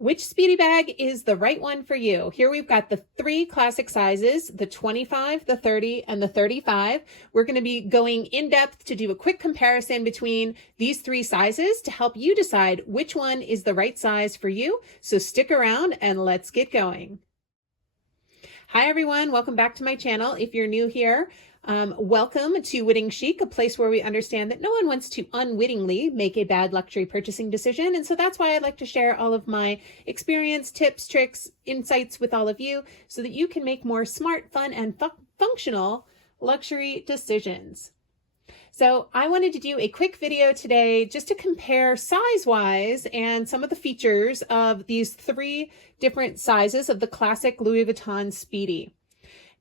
Which Speedy Bag is the right one for you? Here we've got the three classic sizes, the 25, the 30, and the 35. We're going to be going in depth to do a quick comparison between these three sizes to help you decide which one is the right size for you. So stick around and let's get going. Hi everyone, welcome back to my channel. If you're new here, welcome to Witting Chic, a place where we understand that no one wants to unwittingly make a bad luxury purchasing decision. And so that's why I'd like to share all of my experience, tips, tricks, insights with all of you so that you can make more smart, fun, and functional luxury decisions. So I wanted to do a quick video today just to compare size-wise and some of the features of these three different sizes of the classic Louis Vuitton Speedy.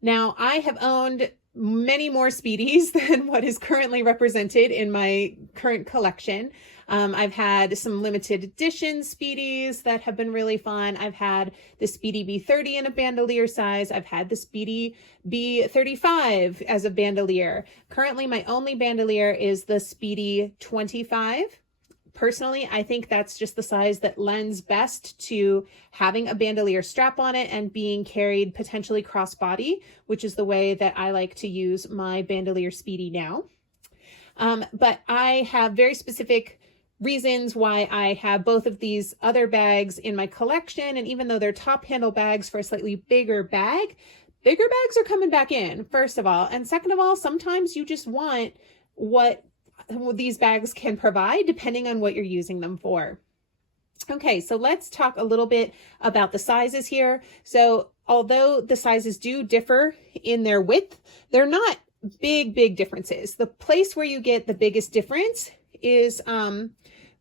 Now, I have owned many more Speedies than what is currently represented in my current collection. I've had some limited edition Speedies that have been really fun. I've had the Speedy B30 in a bandolier size. I've had the Speedy B35 as a bandolier. Currently, my only bandolier is the Speedy 25. Personally, I think that's just the size that lends best to having a bandolier strap on it and being carried potentially crossbody, which is the way that I like to use my bandolier Speedy now. But I have very specific reasons why I have both of these other bags in my collection. And even though they're top handle bags for a slightly bigger bags are coming back in, first of all. And second of all, sometimes you just want what these bags can provide depending on what you're using them for. Okay, so let's talk a little bit about the sizes here. So although the sizes do differ in their width, they're not big differences. The place where you get the biggest difference is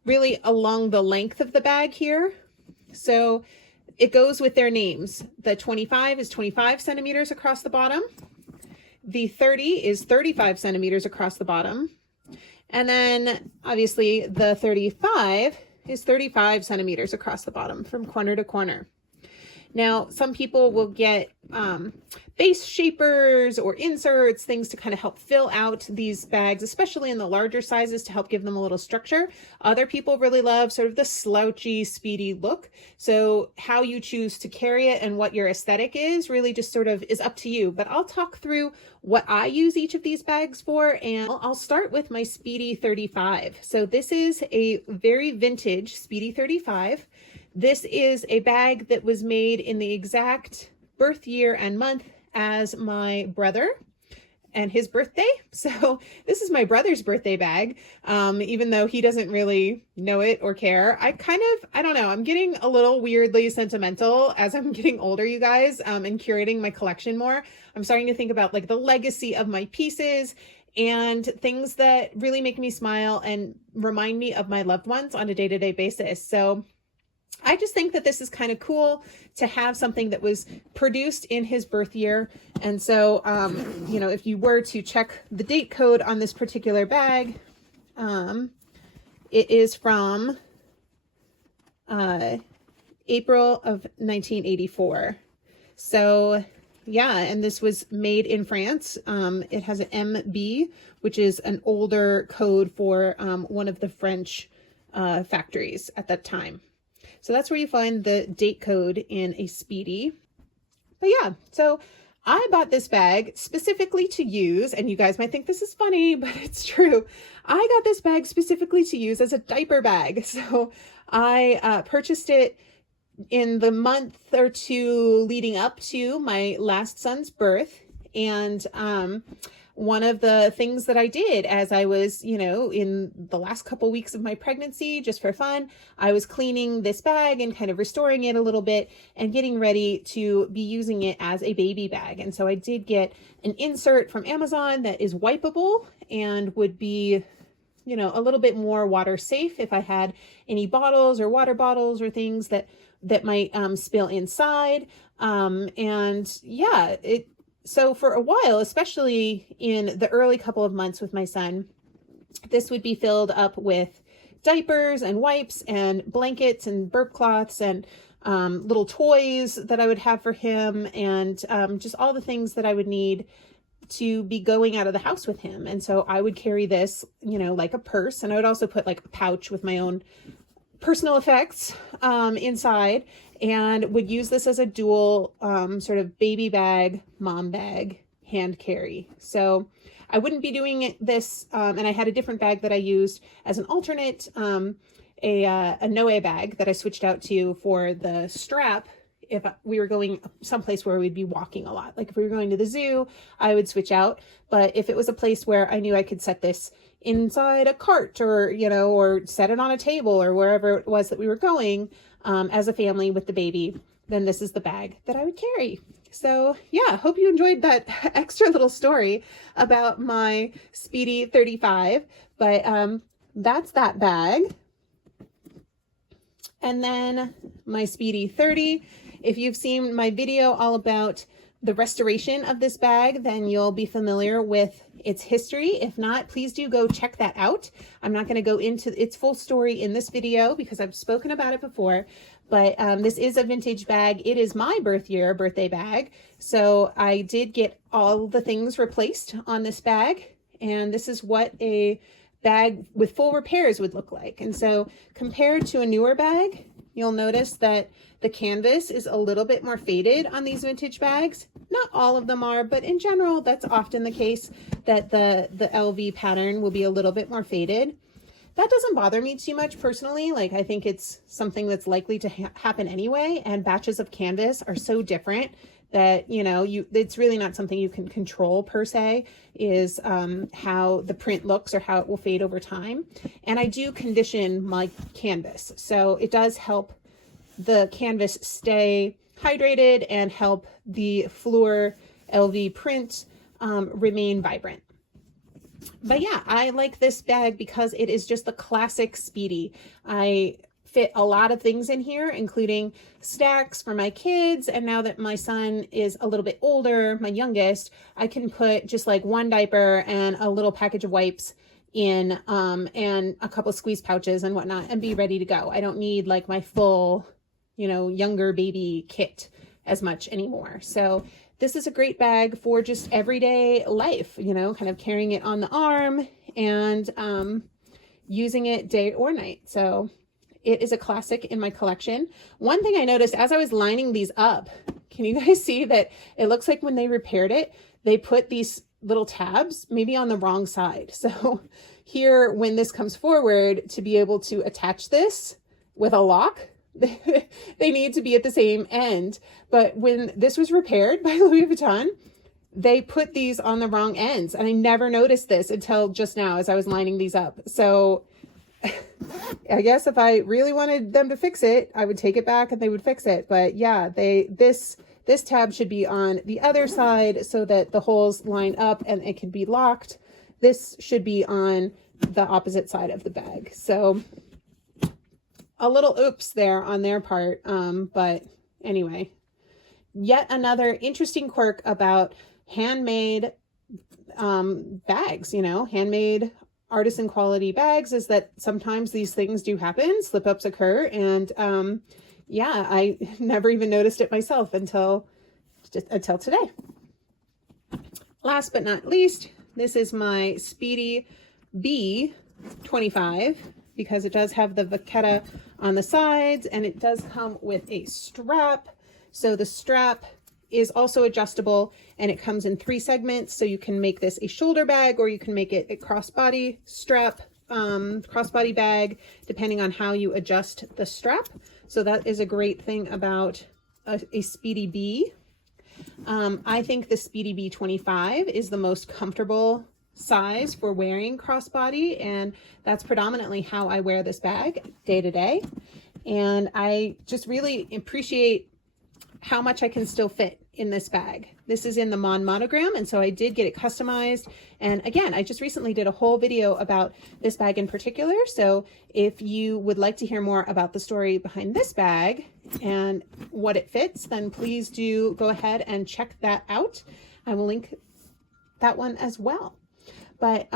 really along the length of the bag here. So it goes with their names. The 25 is 25 centimeters across the bottom. The 30 is 35 centimeters across the bottom. And then obviously the 35 is 35 centimeters across the bottom from corner to corner. Now, some people will get base shapers or inserts, things to kind of help fill out these bags, especially in the larger sizes to help give them a little structure. Other people really love sort of the slouchy, Speedy look. So how you choose to carry it and what your aesthetic is really just sort of is up to you. But I'll talk through what I use each of these bags for, and I'll start with my Speedy 35. So this is a very vintage Speedy 35. This is a bag that was made in the exact birth year and month as my brother and his birthday. So this is my brother's birthday bag, even though he doesn't really know it or care. I don't know, I'm getting a little weirdly sentimental as I'm getting older, you guys, and curating my collection more. I'm starting to think about like the legacy of my pieces and things that really make me smile and remind me of my loved ones on a day-to-day basis. So I just think that this is kind of cool to have something that was produced in his birth year. And so, you know, if you were to check the date code on this particular bag, it is from April of 1984. So yeah, and this was made in France. It has an MB, which is an older code for one of the French factories at that time. So that's where you find the date code in a Speedy. But yeah, so I bought this bag specifically to use, and you guys might think this is funny, but it's true. I got this bag specifically to use as a diaper bag. So I purchased it in the month or two leading up to my last son's birth. And one of the things that I did as I was, you know, in the last couple weeks of my pregnancy, just for fun, I was cleaning this bag and kind of restoring it a little bit and getting ready to be using it as a baby bag. And so I did get an insert from Amazon that is wipeable and would be, you know, a little bit more water safe if I had any bottles or water bottles or things that might spill inside. And yeah, so for a while, especially in the early couple of months with my son, this would be filled up with diapers and wipes and blankets and burp cloths and little toys that I would have for him, and just all the things that I would need to be going out of the house with him. And so I would carry this, you know, like a purse, and I would also put like a pouch with my own personal effects inside, and would use this as a dual sort of baby bag, mom bag, hand carry. So I wouldn't be doing this, and I had a different bag that I used as an alternate, a Noe bag that I switched out to for the strap if we were going someplace where we'd be walking a lot. Like if we were going to the zoo, I would switch out. But if it was a place where I knew I could set this inside a cart, or, you know, or set it on a table or wherever it was that we were going as a family with the baby, then this is the bag that I would carry. So yeah, hope you enjoyed that extra little story about my Speedy 35, but that's that bag. And then my Speedy 30. If you've seen my video all about the restoration of this bag, then you'll be familiar with its history. If not, please do go check that out. I'm not going to go into its full story in this video because I've spoken about it before, but this is a vintage bag. It is my birthday bag. So I did get all the things replaced on this bag, and this is what a bag with full repairs would look like. And so compared to a newer bag, you'll notice that the canvas is a little bit more faded on these vintage bags. Not all of them are, but in general, that's often the case, that the LV pattern will be a little bit more faded. That doesn't bother me too much personally. Like, I think it's something that's likely to happen anyway, and batches of canvas are so different that, you know, it's really not something you can control per se, is how the print looks or how it will fade over time. And I do condition my canvas, so it does help the canvas stay hydrated and help the Fleur LV print remain vibrant. But yeah, I like this bag because it is just the classic Speedy. I fit a lot of things in here, including snacks for my kids. And now that my son is a little bit older, my youngest, I can put just like one diaper and a little package of wipes in, and a couple squeeze pouches and whatnot, and be ready to go. I don't need like my full, you know, younger baby kit as much anymore. So this is a great bag for just everyday life, you know, kind of carrying it on the arm and using it day or night. So it is a classic in my collection. One thing I noticed as I was lining these up, can you guys see that it looks like when they repaired it, they put these little tabs maybe on the wrong side. So here, when this comes forward, to be able to attach this with a lock, they need to be at the same end. But when this was repaired by Louis Vuitton, they put these on the wrong ends. And I never noticed this until just now as I was lining these up. So I guess if I really wanted them to fix it, I would take it back and they would fix it. But yeah, this tab should be on the other side so that the holes line up and it can be locked. This should be on the opposite side of the bag. So a little oops there on their part. But anyway, yet another interesting quirk about handmade bags, you know, handmade artisan quality bags, is that sometimes these things do happen, slip ups occur. And yeah, I never even noticed it myself until today. Last but not least, this is my Speedy B 25, because it does have the vachetta on the sides and it does come with a strap. So the strap is also adjustable and it comes in 3 segments. So you can make this a shoulder bag, or you can make it a crossbody strap, crossbody bag, depending on how you adjust the strap. So that is a great thing about a Speedy B. I think the Speedy B 25 is the most comfortable size for wearing crossbody, and that's predominantly how I wear this bag day to day. And I just really appreciate how much I can still fit in this bag. This is in the Mon monogram, and so I did get it customized. And again, I just recently did a whole video about this bag in particular. So if you would like to hear more about the story behind this bag and what it fits, then please do go ahead and check that out. I will link that one as well. But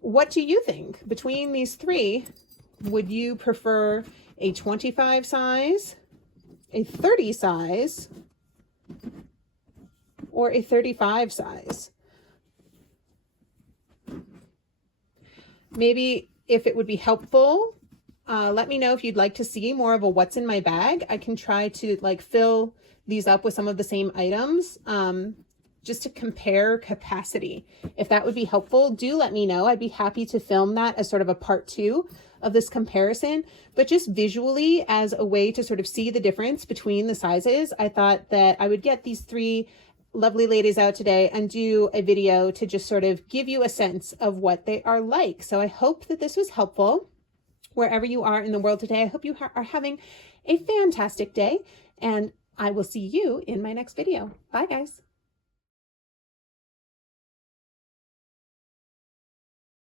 what do you think between these 3? Would you prefer a 25 size, a 30 size, or a 35 size? Maybe if it would be helpful Let me know if you'd like to see more of a what's in my bag. I can try to like fill these up with some of the same items, just to compare capacity. If that would be helpful, do let me know. I'd be happy to film that as sort of a part 2 of this comparison, but just visually as a way to sort of see the difference between the sizes. I thought that I would get these 3 lovely ladies out today and do a video to just sort of give you a sense of what they are like. So I hope that this was helpful. Wherever you are in the world today, I hope you are having a fantastic day, and I will see you in my next video. Bye, guys.